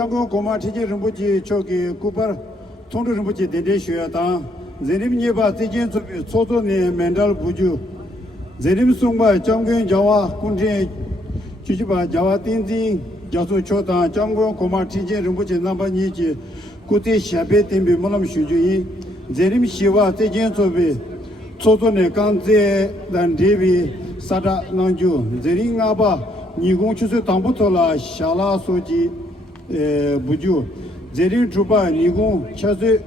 장고 고마 티제 rumbuji choki kupar thondu rumbuji dede shya ta zenim nyeba tijen soto ne mental buju zenim sungba 장고 jawa kunje chijiba jawa tinzi jaso chota 장고 고마 티제 rumbuji namba niji kuti shabe tembe molam shuju zenim shiwa tijen soto ne kanze dan devi sada nanju zerim ngaba nigung chusu tambutola shala soji buju zerin trupa nigung chasu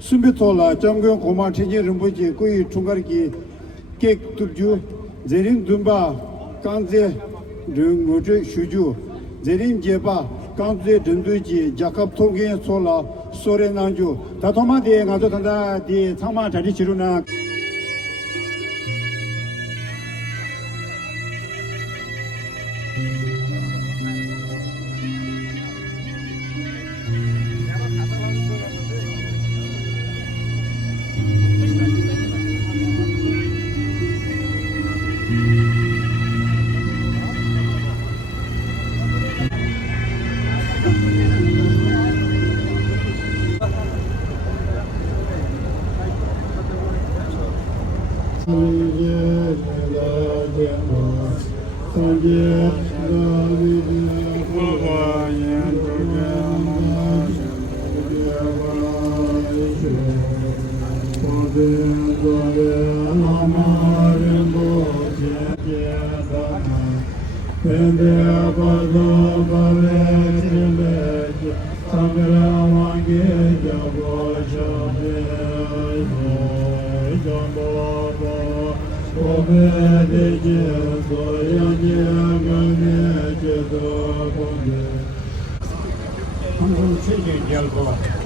sumbitola jamgyon koma tiji rinpoche kui chungarki kek tupju zerin dumba kanze rinpoche shuju zerin jeba kanze rinpoche jakab tonggen sola sore nanju tatoma de ngazo tanda di tsama tari chiruna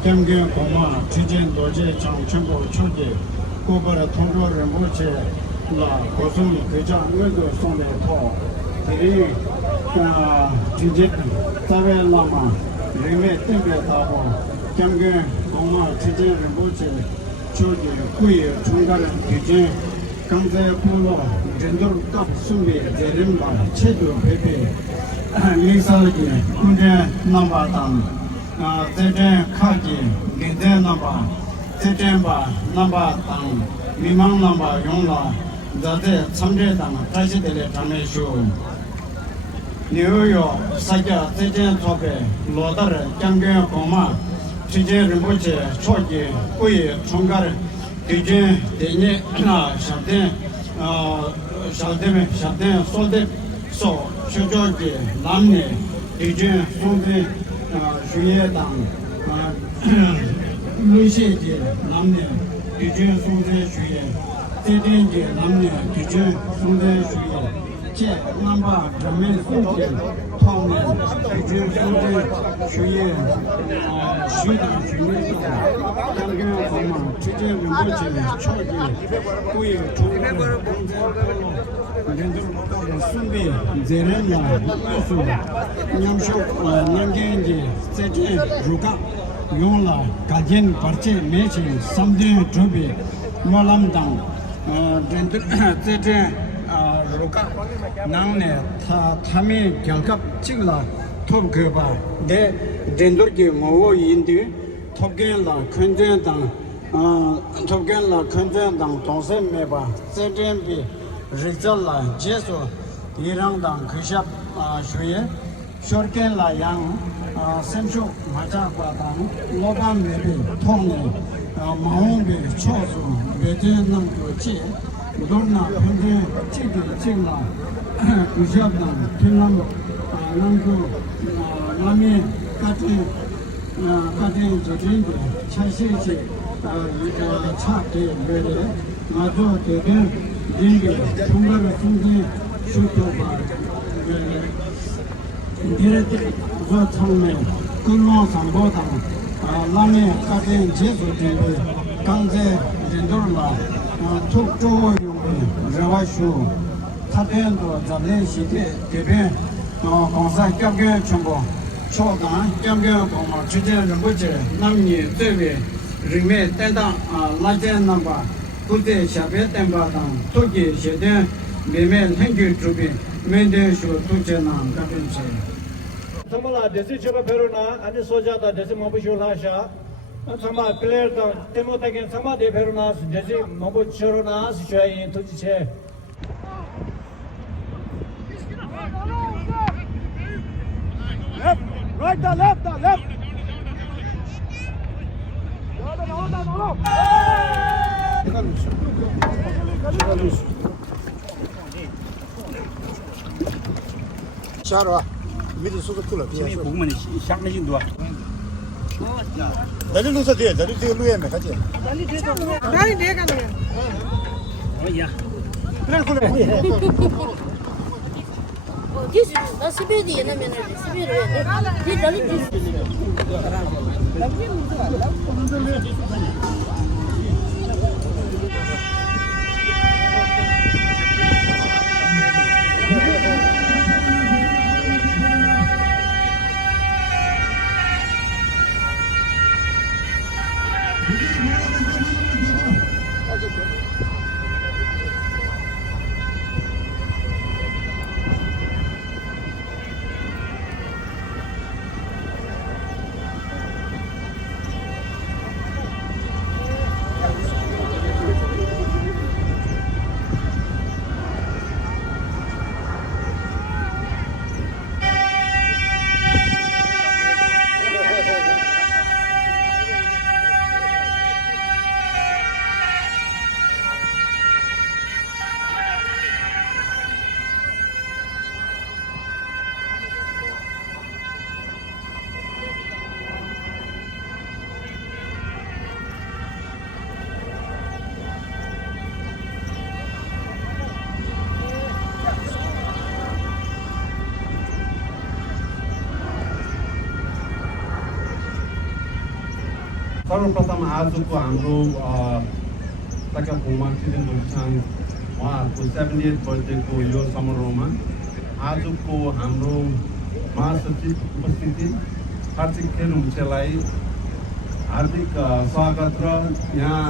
Gongma Gongma Trichen'S Changchenpo Choge Gobara Tongzhuo Rinpoche La Gosung Gejang Ngödo Songde To Tiri Trichen'S Tawe Lama Rime Tempe Tabo Gongma Trichen'S Rinpoche Choge Kui Chungaren Trichen'S Gangze Kulo Rendur Kap Sumbi Zerimba Chedu Pepe Lisalgi Kunde Namba Tang Zeten Kaji, Giden Namba, Zetenba, Namba Tang, Mimang Namba Yongla, Zate Samje Tang, Tashidele Taneshu. New York, Sakya, Zeten Tope, Lodar, Gongma Gongma, Trichen'S Rinpoche, Choji, Kui, Chungar, Trichen'S, Dene, Shabden, Solde, So, Shojoji, Lamne, Trichen'S, Sumbe, Shuye Dang, Luxie Namne, Trichen'S Songze Shuye, Zeten Namne, Trichen'S Songze Shuye, Che Namba, Ramen Songze, Tongme, Trichen'S Songze Shuye, Shudang Shuye, Gongma Gongma, Trichen'S Rinpoche, Choji, Kui, Chungar, Sumbi, Zerena, Usu, Nyamshok, Nangenji, Zeten, Ruka, Yongla, Gajen, Parche, Mechi, Samdin, Trubi, Molamdang, Zeten, Ruka, Nangne, Tami, Gyalkap, Chigla, Top Geba, De, Dendurki, Mowo Indi, Topgen la, Kunzen Dang, Topgen la, Kunzen Dang, Tongsen Meba, Zeten Bi, Rizal Jesu Irang Dang Kushap Shuye Shorken La Yang Semshu Macha Kwadang Lobam Mebi Tongni Mahombi Chosu Beten Nam Chi Durna Punji Chiki Chingla Kushap Dang Pinam Namku Nami Kati Jodingi Chashi Chakti Vede Majo Tegen Dingi, Chungar Sungi, Shutoba, Direct Zotame, Kulon Sambotang, Lame Katin Jesu Dingi, Kanze, Dindurla, Tukto Yungi, Ravashu, Tatendo, Zale Shite, Tebe, Konsa Kyabge Chumbo, Chogan, Kyabge Gongma, Trichen'S Rinpoche, Namni, Tebe, Rime, Tenda, Lajen Namba, Kute Shabe Temba Dang, Toki Sheden, Meme Hengi Trubi, Mende Shu Tuche Nang Kapinche. Samala desi chura peruna ani soja da desi mabushola sha sama player da temo tagen sama de peruna desi mabushorona shai tujiche left right the left Şarva. 미리 수도 뚫어. 지금 공무원이 샹내 정도야. 다리 누서 돼. 다리 뒤에 루에메 같이. Dari dia kan ya. Oh iya. 그래 그래. This is Siberia, na mena Siberia. Dia dari this. सर्वप्रथम आजको हाम्रो साक्या गोङमा ट्रिचेन जोशीसँग उहाँहरूको 78th बर्थडेको यो समारोहमा आजको हाम्रो महासचिव उपस्थिति कार्तिक खेलुम्चेलाई हार्दिक स्वागत र यहाँ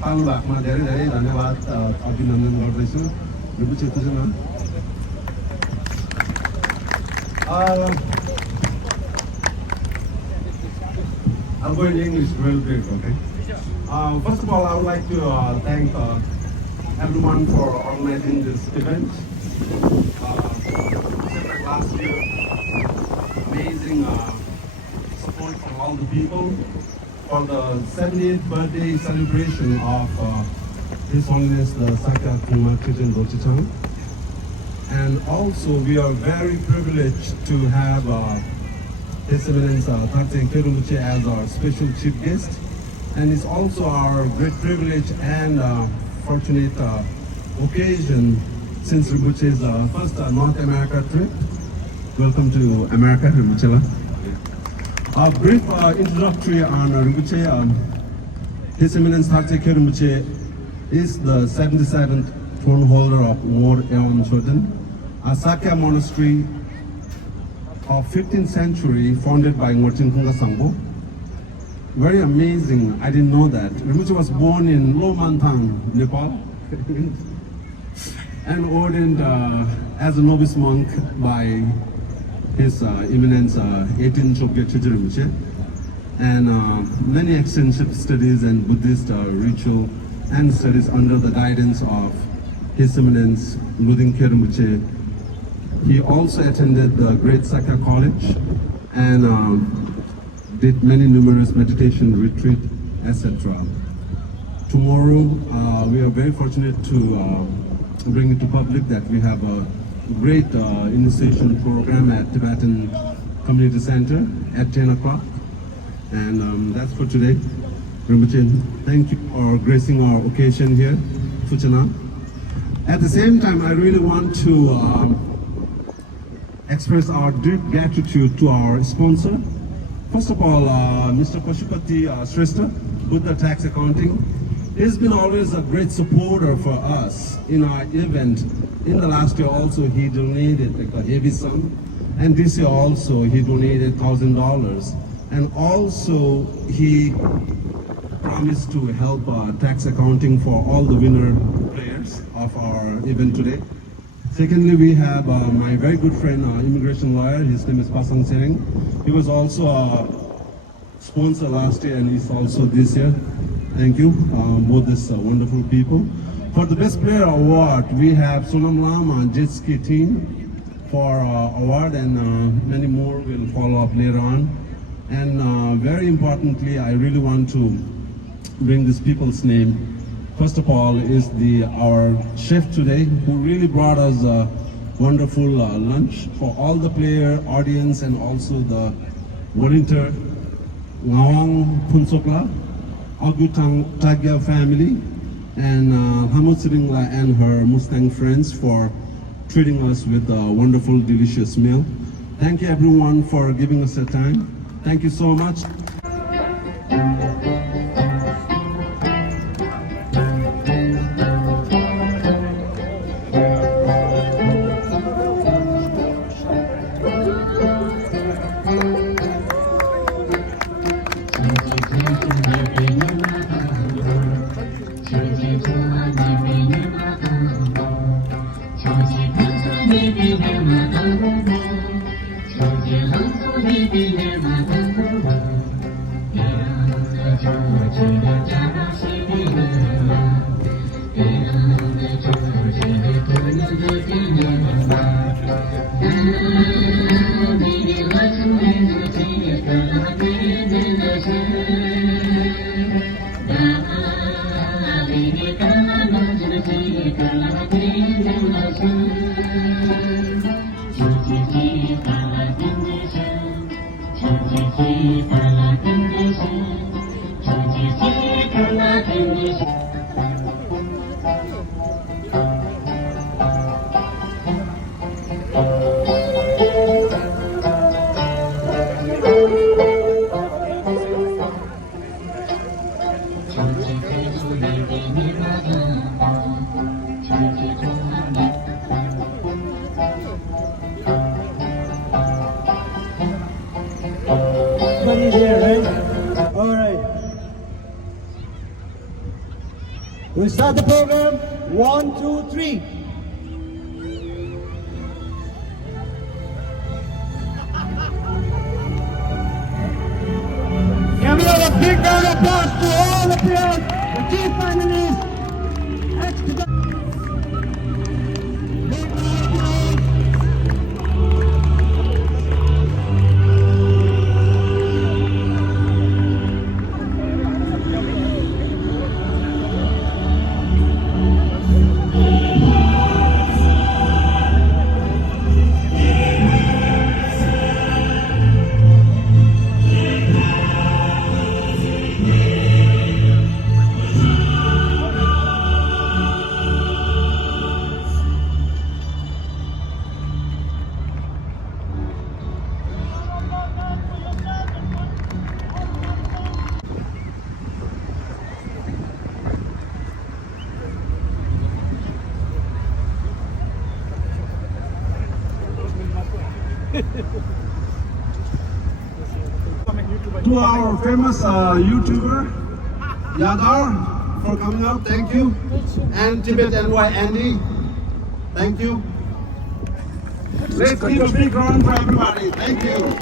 पाल्नु भएकोमा धेरै धेरै धन्यवाद अभिनन्दन गर्दैछु रिपुचे तुझमा I'll go in English real quick, okay? First of all, I would like to thank everyone for organizing this event. Like last year, amazing support from all the people for the 70th birthday celebration of His Holiness the Sakya Trichen'S. And also, we are very privileged to have His Eminence Trichen'S as our special chief guest, and it's also our great privilege and fortunate occasion since Rinpoche's first North America trip. Welcome to America, Rinpoche. A brief introductory on Rinpoche. His Eminence Trichen'S is the 77th throne holder of Ngor Eon Choden, a Sakya monastery of 15th century founded by Ngorchen Khunga Sangpo. Very amazing, I didn't know that. Rinpoche was born in Lomantang, Nepal, and ordained as a novice monk by His Eminence 18 Chokye Chögyal Rinpoche, and many extensive studies and Buddhist ritual and studies under the guidance of His Eminence Luding Khyar Rinpoche. He also attended the Great Sakya College and did many numerous meditation retreat, etc. Tomorrow, we are very fortunate to bring it to public that we have a great initiation program at Tibetan Community Center at 10 o'clock. And that's for today. Rinpoche, thank you for gracing our occasion here, Fuchana. At the same time, I really want to express our deep gratitude to our sponsor. First of all, Mr. Pashupati Shrestha, Buddha Tax Accounting. He's been always a great supporter for us in our event. In the last year also, he donated like a heavy sum. And this year also, he donated $1,000. And also, he promised to help tax accounting for all the winner players of our event today. Secondly, we have my very good friend, immigration lawyer. His name is Pasang Sereng. He was also a sponsor last year and he's also this year. Thank you, both these wonderful people. For the best player award, we have Sonam Lama jet ski team for award, and many more will follow up later on. And very importantly, I really want to bring these people's name. First of all is our chef today, who really brought us a wonderful lunch for all the player, audience, and also the volunteer, Ngawang Punsokla, Agutang Tagya family, and Hamut Siringla and her Mustang friends for treating us with a wonderful, delicious meal. Thank you everyone for giving us your time. Thank you so much. Everybody's here, right? All right. We start the program. 1, 2, 3. Can we have a big round of applause to all the players, the team finalists, H.H.The. To our famous YouTuber, Yadar, for coming out, thank you. And Tibet NY Andy, thank you. Let's give a big round for everybody, thank you.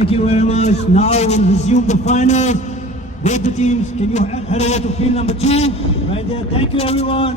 Thank you very much. Now we'll resume the finals. Both the teams, can you head over to field number 2? Right there. Thank you, everyone.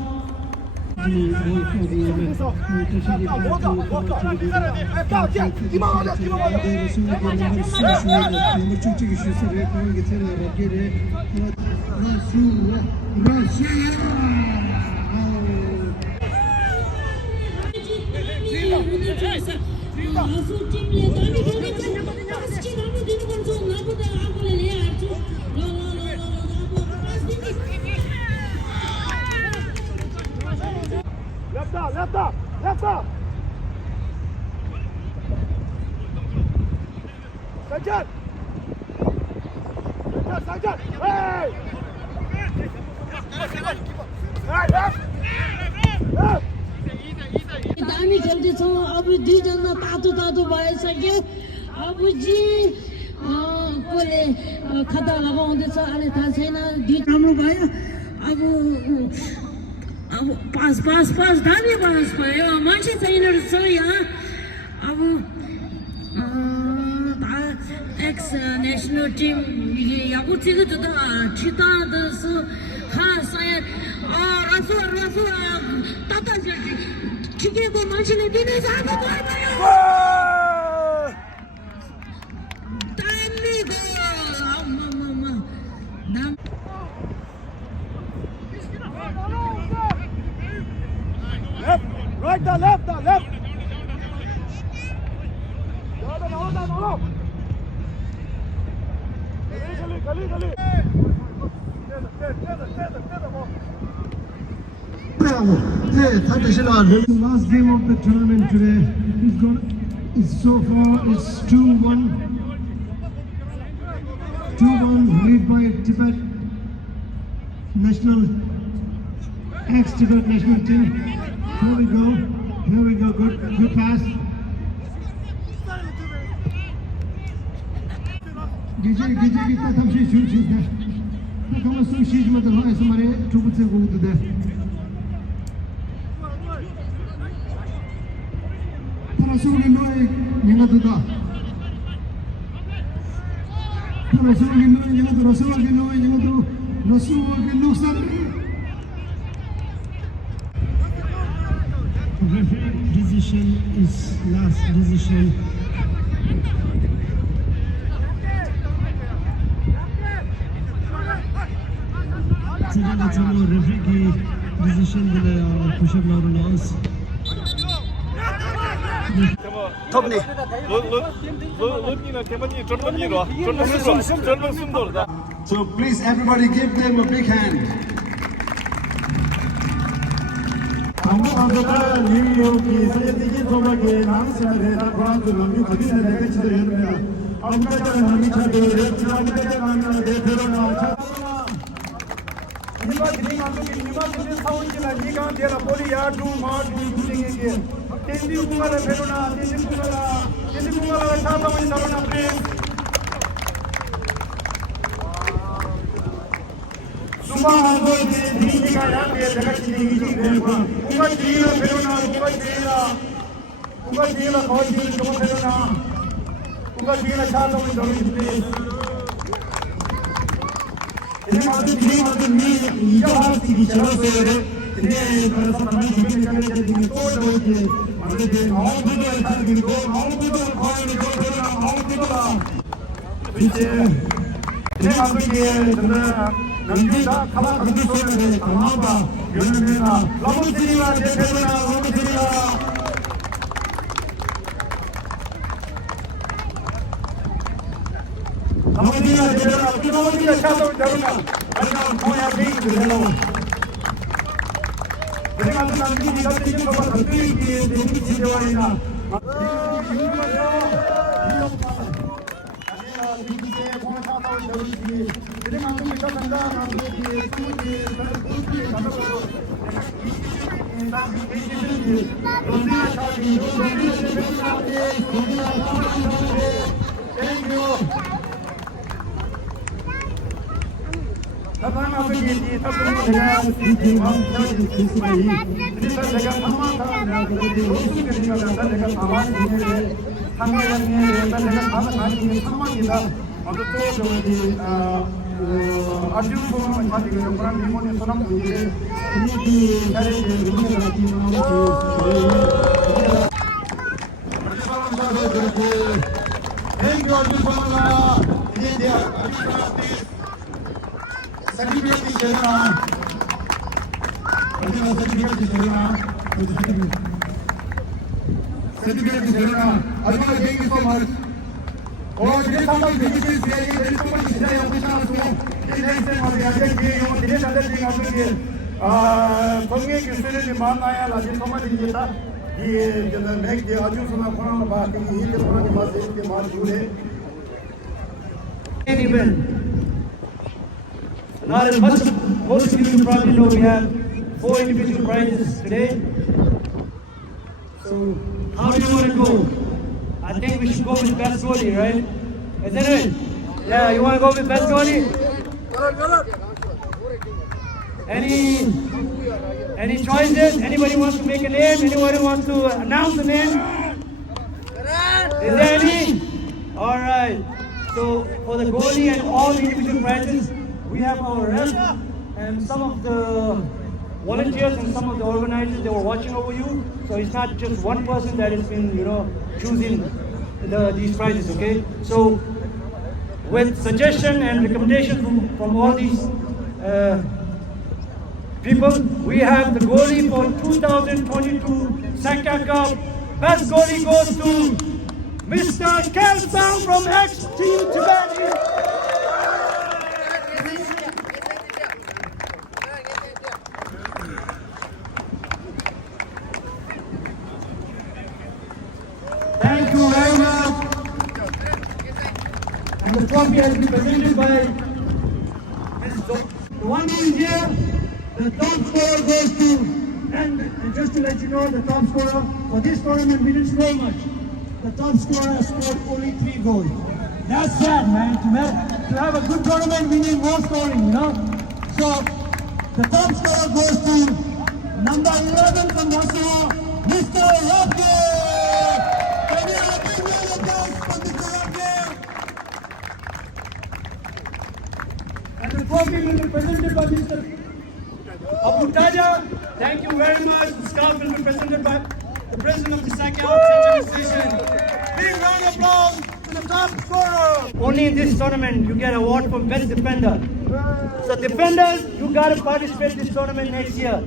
Left up! Sajjad! Hey! दामी खेल्दैछौँ अब दुईजना तातो भइसक्यो अब जी कसले खतरा लगाउँदैछ अहिले थाहा छैन दुई राम्रो भयो अब पास दामी पास भयो मान्छे छैन रहेछ यहाँ अब एक्स नेसनल टिम यहाँ उठेको छ त छिटा सायद रसु तता ठिकैको मान्छेले दिने जानु पर्दैन दामी Right, the left! No. Gully. The last game of the tournament today so far it's 2-1. 2-1 lead by Tibet national ex-Tibet national team. Here we go, good pass. Gece gitti tam şey çizdi. Ama su şişmedi lan esmare çubuk sevguldu de. Parasuli noy yengadu da. Parasuli noy yengadu Rasul ke noksan. Decision is last decision. That's a more referee decision than a push-up now announce. Topni. So please everybody give them a big hand. 상대적인 옛날에는 다른 아닌 상황이다. 어떤 저기 아쉬운 가지고 그런 미모의 사람 분들이 이 자리에 의미가 있는 Not as much, most of you probably know we have 4 individual prizes today. So, how do you want to go? I think we should go with best goalie, right? Isn't it? Yeah, you want to go with best goalie? Any choices? Anybody wants to make a name? Anybody wants to announce a name? Is there any? All right. So for the goalie and all the individual prizes, we have our rep and some of the volunteers and some of the organizers, they were watching over you. So it's not just one person that has been, choosing these prizes, okay? So with suggestion and recommendation from all these people, we have the goalie for 2022 Sakya Cup. Best goalie goes to Mr. Kelsang from H.H.The Tibet. Thank you very much. And the trophy has been presented by the one who is here. The top scorer goes to, and just to let you know, the top scorer for this tournament, we didn't score much. The top scorer scored only 3 goals. That's sad, man. To have a good tournament, we need more scoring, So, the top scorer goes to number 11 from Nassau, Mr. Sakya. Can you have a big round of applause for Mr. Sakya? And the trophy will be presented by Mr. Abu Taja. Thank you very much. The scarf will be presented by the president of the Sakya Association. Big round of applause to the top scorer. Only in this tournament you get an award for best defender. So defenders, you got to participate in this tournament next year.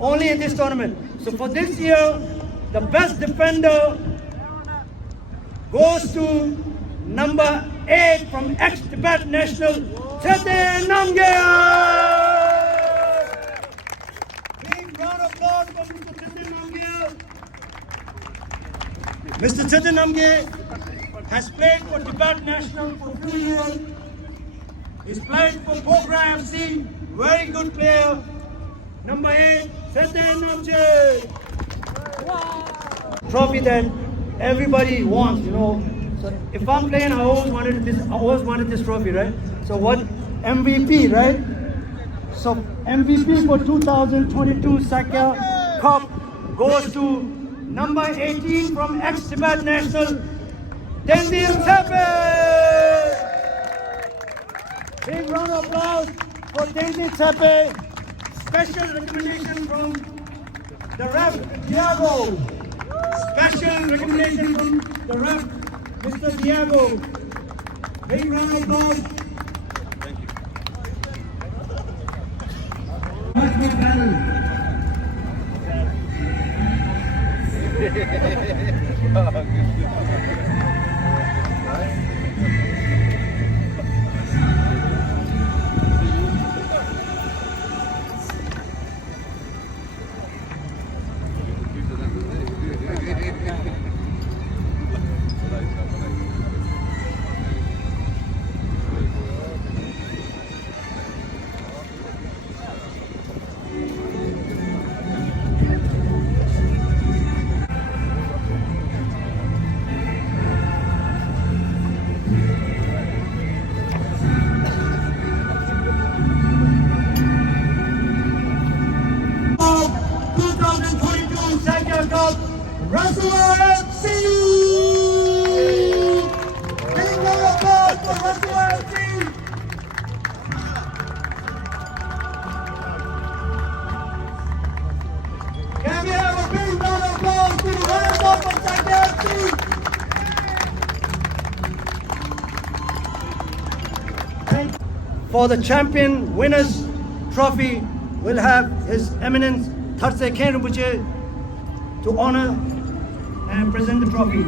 Only in this tournament. So for this year, the best defender goes to number 8 from ex-Tibet National, H.H.The Namgyal. Mr. Trichen'S has played for Tibet National for 2 years. He's played for Gongma FC, very good player. Number 8, H.H.The. Trophy that everybody wants, So if I'm playing, I always wanted this trophy, right? So what MVP, right? So MVP for 2022 Sakya Cup goes to number 18 from ex-Tibet National, Tenzil Tepe. Big round of applause for Tenzil Tepe. Special recommendation from the ref, Diego. Special recommendation from the ref, Mr. Diego. Big round of applause. Sakya Cup, Wrestler FC! Can we have a big round of applause to the runners-up of Sakya? For the champion winners trophy, we'll have His Eminence H.H.The Rinpoche to honor and present the trophy.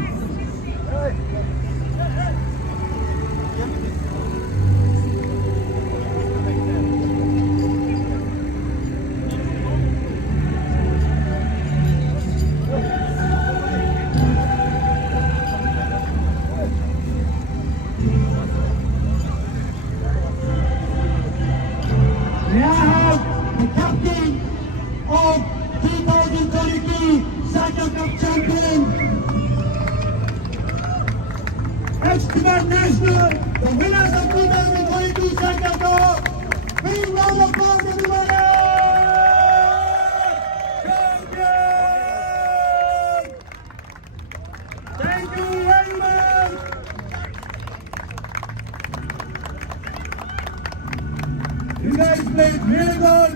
May I have the captain of 2022 Sakya Cup champion, H.H.The National, the winners of 2022 Sakya Cup. Big round of applause, everybody! Champion! Thank you very much! You guys played really good.